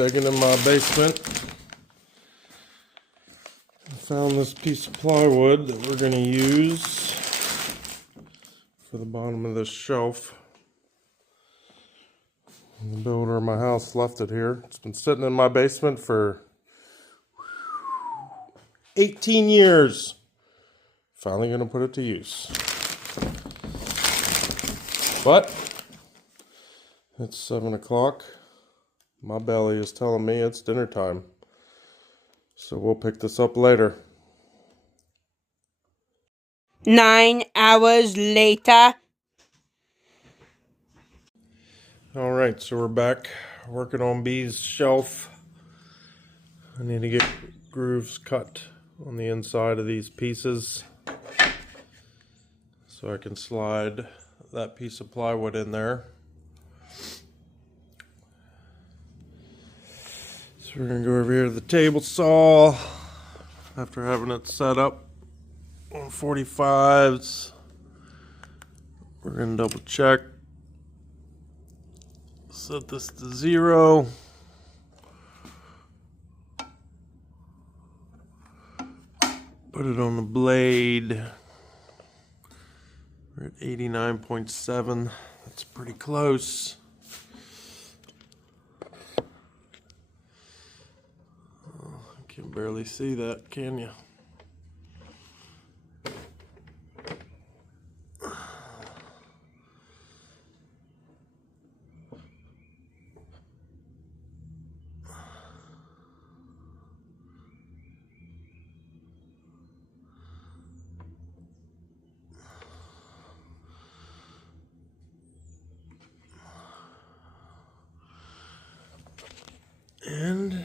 digging in my basement. I found this piece of plywood that we're going to use for the bottom of this shelf. The builder of my house left it here. It's been sitting in my basement for 18 years. Finally going to put it to use. But it's 7 o'clock. My belly is telling me it's dinner time. So we'll pick this up later. 9 hours later. Alright, so we're back working on B's shelf. I need to get grooves cut on the inside of these pieces so I can slide that piece of plywood in there. So we're going to go over here to the table saw after having it set up on 45s. We're going to double check. Set this to 0. Put it on the blade. We're at 89.7. That's pretty close. Oh, I can barely see that, can you? And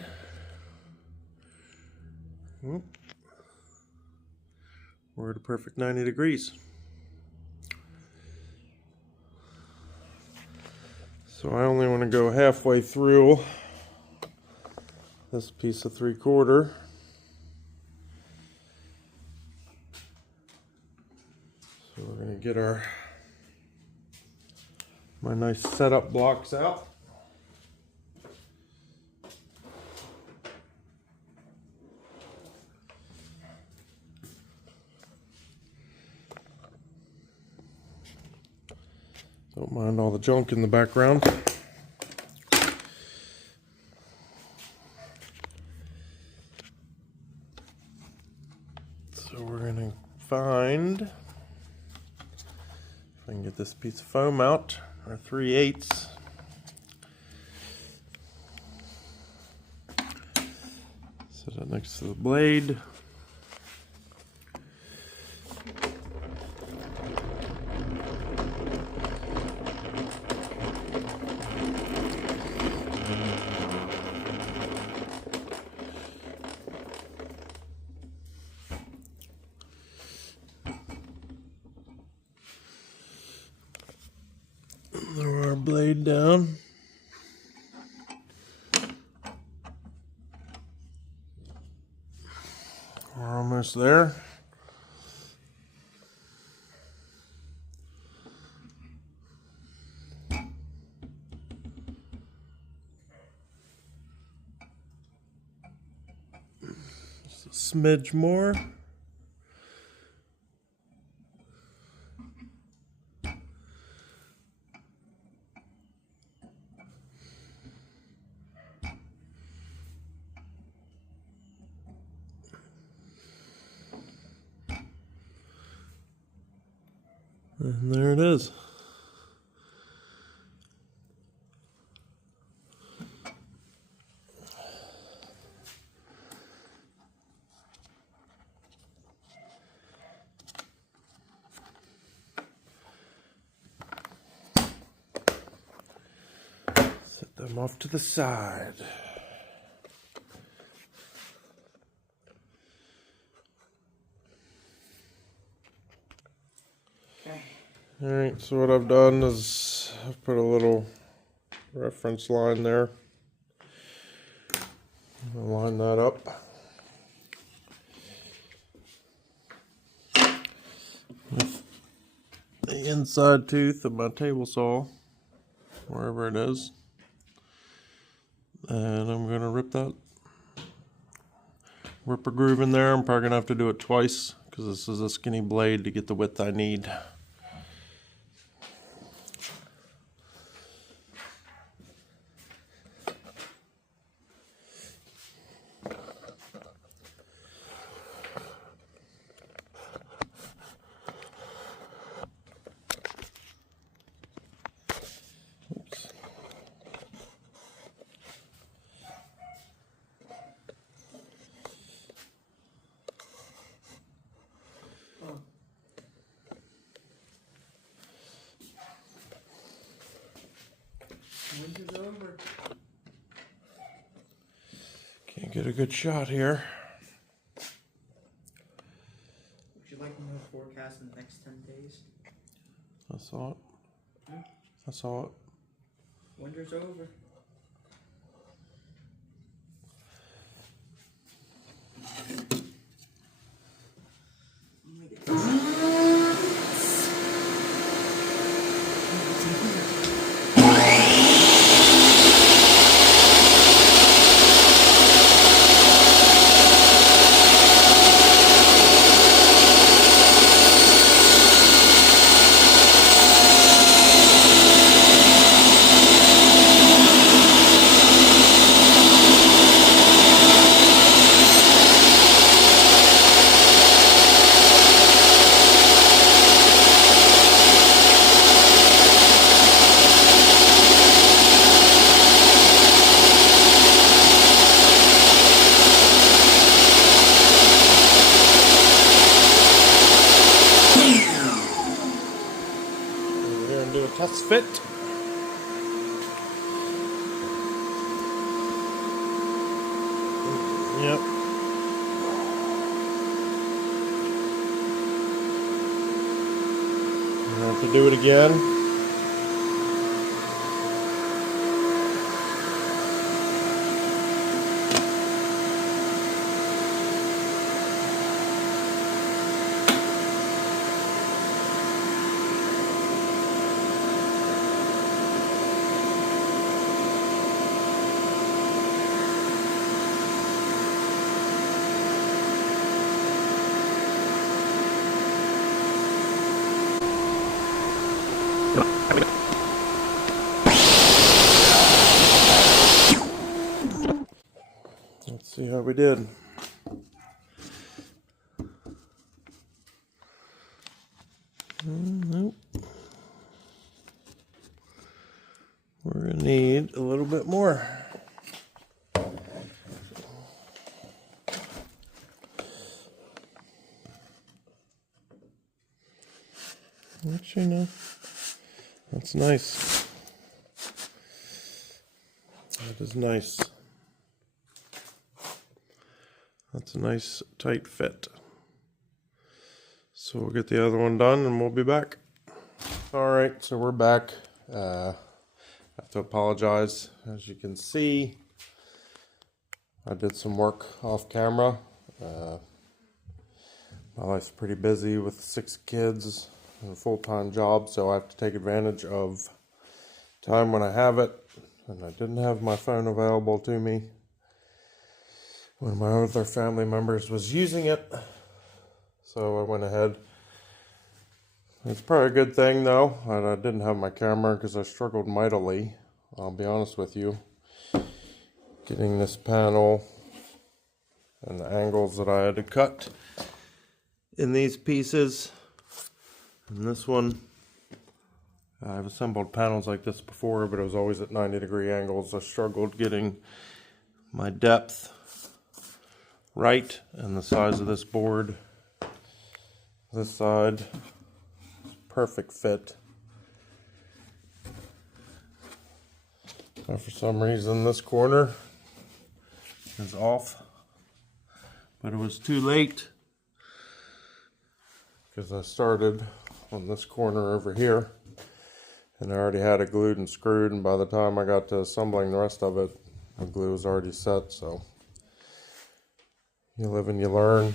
we're at a perfect 90 degrees. So I only want to go halfway through this piece of 3/4. So we're going to get my nice setup blocks out. Don't mind all the junk in the background. So we're going to find, if I can get this piece of foam out, our 3/8. Set it next to the blade. Lower our blade down. We're almost there. Just a smidge more. And there it is. Set them off to the side. Alright, so what I've done is I've put a little reference line there. I'll line that up. With the inside tooth of my table saw, wherever it is. And I'm gonna rip a groove in there. I'm probably gonna have to do it twice because this is a skinny blade to get the width I need. Winter's over. Can't get a good shot here. Would you like to know the forecast in the next 10 days? I saw it. I saw it. Winter's over. Let me get this. Over here and do a test fit. Yep. I have to do it again. Let's see how we did. Nope. We're gonna need a little bit more. Actually, no. That's nice. That is nice. That's a nice tight fit. So we'll get the other one done and we'll be back. All right, so we're back. I have to apologize. As you can see, I did some work off camera. My life's pretty busy with 6 kids and a full-time job, so I have to take advantage of time when I have it. And I didn't have my phone available to me one of my other family members was using it, so I went ahead. It's probably a good thing though, and I didn't have my camera because I struggled mightily, I'll be honest with you, getting this panel and the angles that I had to cut in these pieces. And this one, I've assembled panels like this before, but it was always at 90-degree angles. I struggled getting my depth right and the size of this board. This side, perfect fit. Now for some reason this corner is off, but it was too late because I started on this corner over here and I already had it glued and screwed, and by the time I got to assembling the rest of it, the glue was already set. So you live and you learn.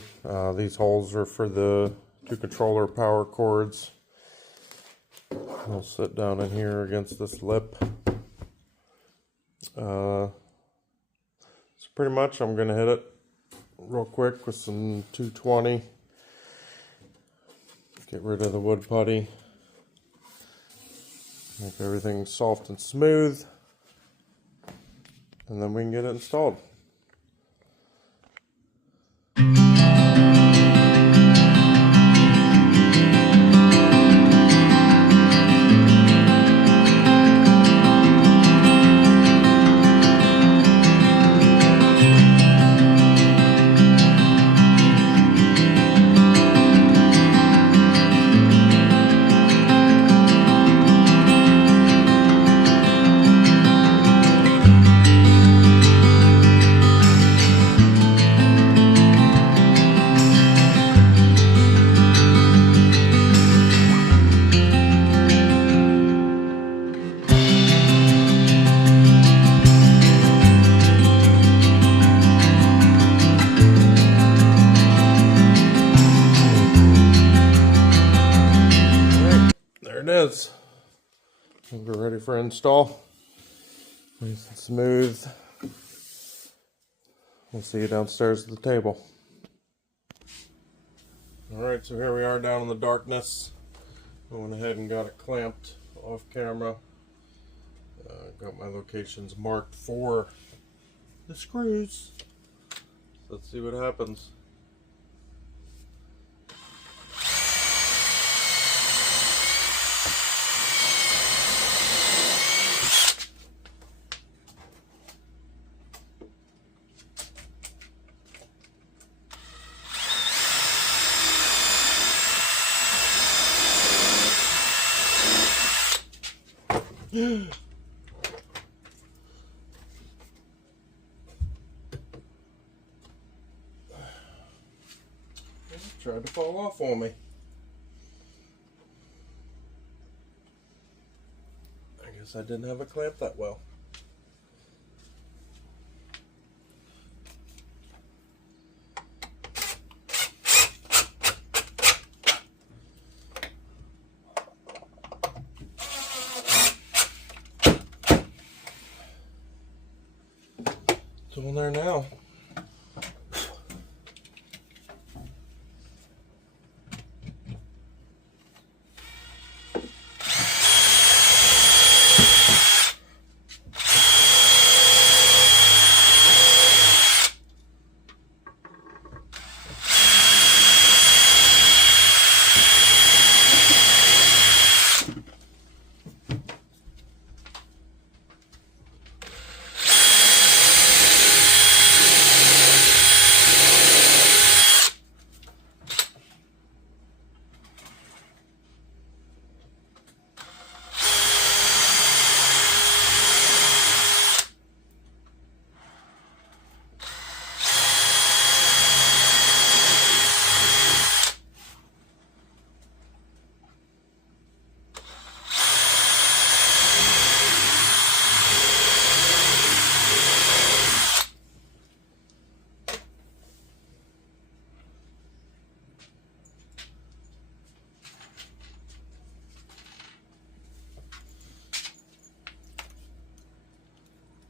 These holes are for the 2 controller power cords. I'll sit down in here against this lip. pretty much. I'm gonna hit it real quick with some 220. Get rid of the wood putty. Make everything soft and smooth. And then we can get it installed. There it is. We're ready for install. Nice and smooth. We'll see you downstairs at the table. Alright, so here we are down in the darkness. I went ahead and got it clamped off camera. Got my locations marked for the screws. Let's see what happens. Tried to fall off on me. I guess I didn't have a clamp that well. It's on there now.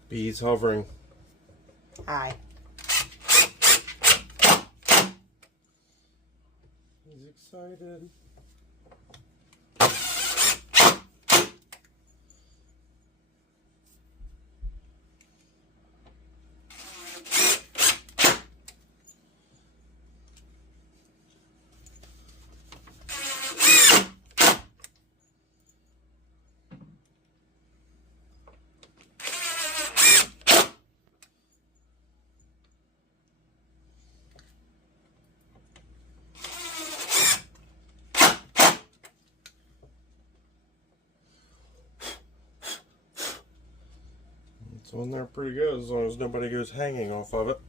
Bees hovering. Hi. He's excited. It's on there pretty good as long as nobody goes hanging off of it.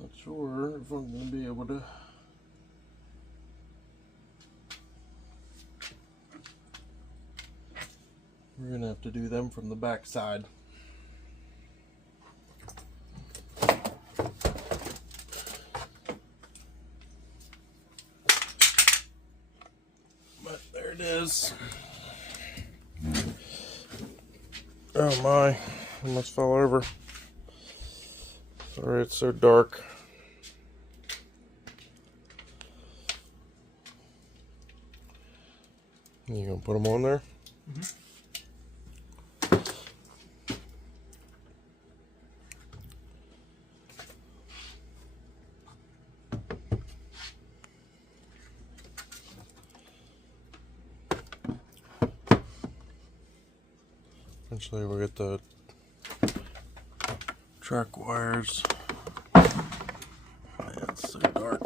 Not sure if I'm going to be able to. We're going to have to do them from the back side. But there it is. Oh my, I almost fell over. Sorry, it's so dark. You gonna put them on there? Eventually we'll get the track wires. Man, it's so dark.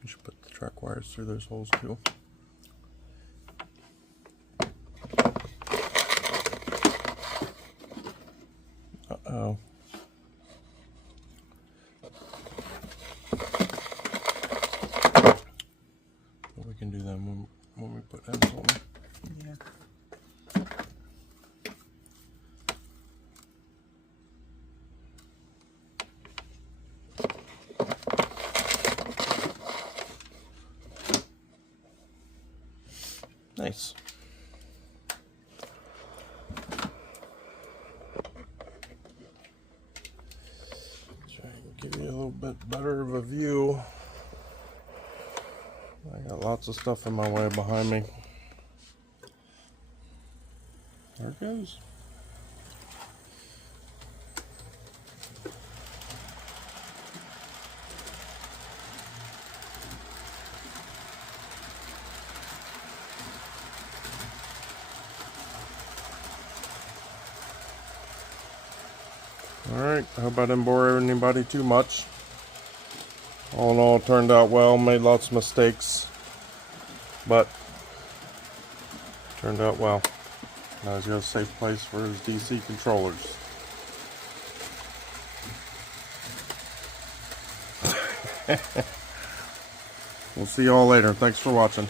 You should put the track wires through those holes too. Uh-oh. We can do that when we put ends on them. Yeah. Nice. Try and give you a little bit better of a view. I got lots of stuff in my way behind me. There it goes. Alright, I hope I didn't bore anybody too much. All in all, it turned out well, made lots of mistakes, but turned out well. Now he's got a safe place for his DC controllers. We'll see y'all later. Thanks for watching.